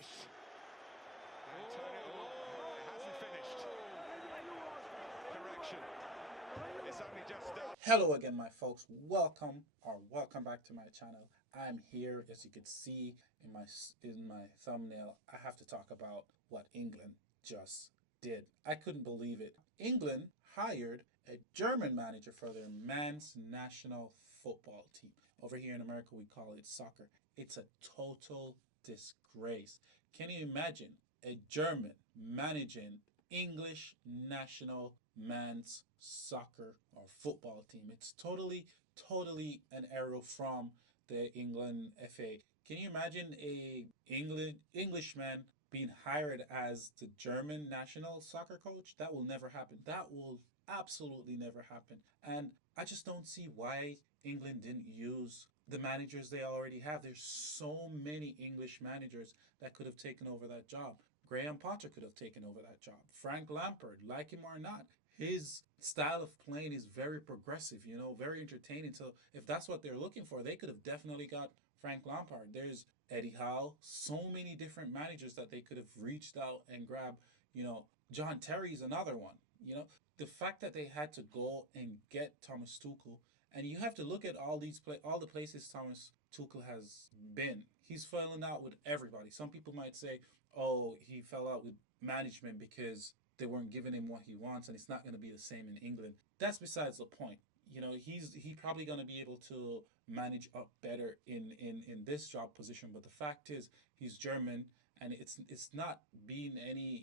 this. Antonio, it hasn't finished. Correction. It's only just done. Hello again, my folks. Welcome back to my channel. I'm here, as you can see in my thumbnail. I have to talk about what England just did. I couldn't believe it. England hired a German manager for their men's national football team. Over here in America, we call it soccer. It's a total disgrace. Can you imagine a German managing English national men's soccer or football team? It's totally an error from the England FA. Can you imagine a Englishman being hired as the German national soccer coach? That will never happen. That will absolutely never happen. And I just don't see why England didn't use the managers they already have. There's so many English managers that could have taken over that job. Graham Potter could have taken over that job. Frank Lampard, like him or not, his style of playing is very progressive, very entertaining. So if that's what they're looking for, they could have definitely got Frank Lampard. There's Eddie Howe, so many different managers that they could have reached out and grabbed. John Terry's another one. The fact that they had to go and get Thomas Tuchel, and you have to look at all the places Thomas Tuchel has been. He's falling out with everybody. Some people might say, "Oh, he fell out with management because they weren't giving him what he wants, and it's not going to be the same in England." That's besides the point. He's probably going to be able to manage up better in this job position. But the fact is, he's German, and it's not being any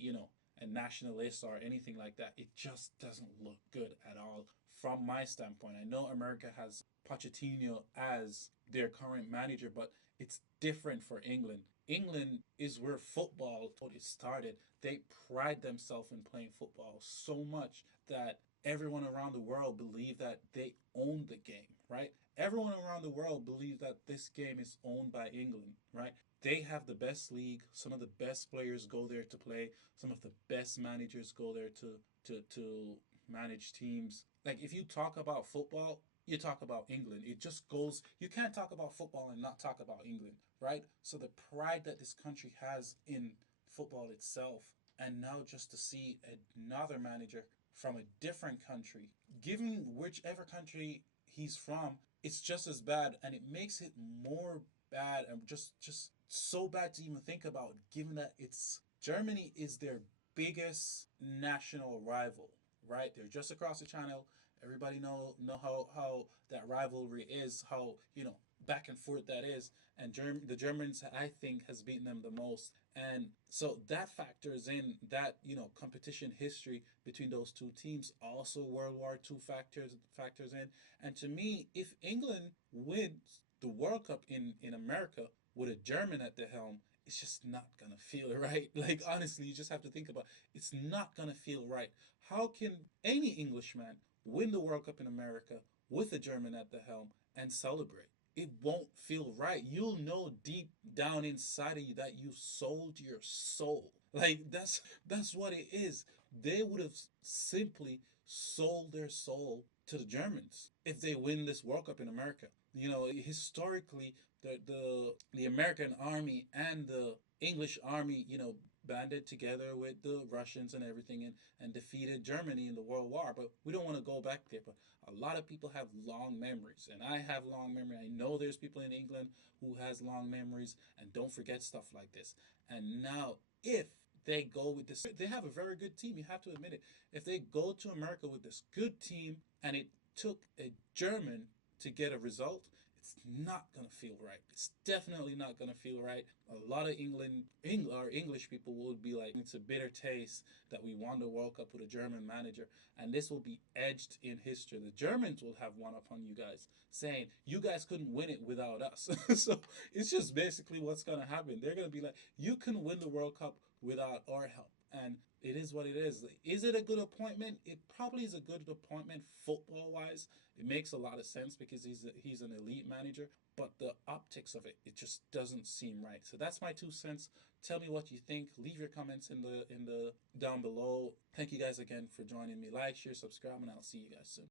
a nationalist or anything like that. It just doesn't look good at all from my standpoint. I know America has Pochettino as their current manager, but it's different for England. England is where football started. They pride themselves in playing football so much that everyone around the world believe that they own the game, right? Everyone around the world believes that this game is owned by England, right? They have the best league. Some of the best players go there to play. Some of the best managers go there to manage teams. Like, if you talk about football, you talk about England. It just goes, you can't talk about football and not talk about England, right? So the pride that this country has in football itself, and now just to see another manager from a different country, given whichever country he's from, it's just as bad, and it makes it more bad, and just so bad to even think about, given that it's Germany is their biggest national rival, right? They're just across the channel. Everybody know how that rivalry is, how back and forth that is, and the Germans, I think, has beaten them the most, and so that factors in that competition history between those two teams. Also, World War II factors in, and to me, if England wins the World Cup in America with a German at the helm, it's just not gonna feel right. Like, honestly, you just have to think about it. It's not gonna feel right. How can any Englishman win the World Cup in America with a German at the helm and celebrate? It won't feel right. You'll know deep down inside of you that you sold your soul. Like, that's what it is. They would have simply sold their soul to the Germans if they win this World Cup in America. Historically, the American army and the English army, banded together with the Russians and everything, and defeated Germany in the World War. But we don't want to go back there. But a lot of people have long memories, and I have long memory. I know there's people in England who has long memories and don't forget stuff like this. And now, if they go with this, they have a very good team. You have to admit it. If they go to America with this good team, and it took a German to get a result, it's not gonna feel right. It's definitely not gonna feel right. A lot of English people would be like, it's a bitter taste that we won the World Cup with a German manager, and this will be edged in history. The Germans will have one up on you guys, saying you guys couldn't win it without us. So it's just basically what's gonna happen. They're gonna be like, you can win the World Cup without our help. And it is what it is. Is it a good appointment? It probably is a good appointment football wise. It makes a lot of sense because he's an elite manager. But the optics of it just doesn't seem right. So that's my 2 cents. Tell me what you think. Leave your comments in the down below. Thank you guys again for joining me. Like, share, subscribe, and I'll see you guys soon.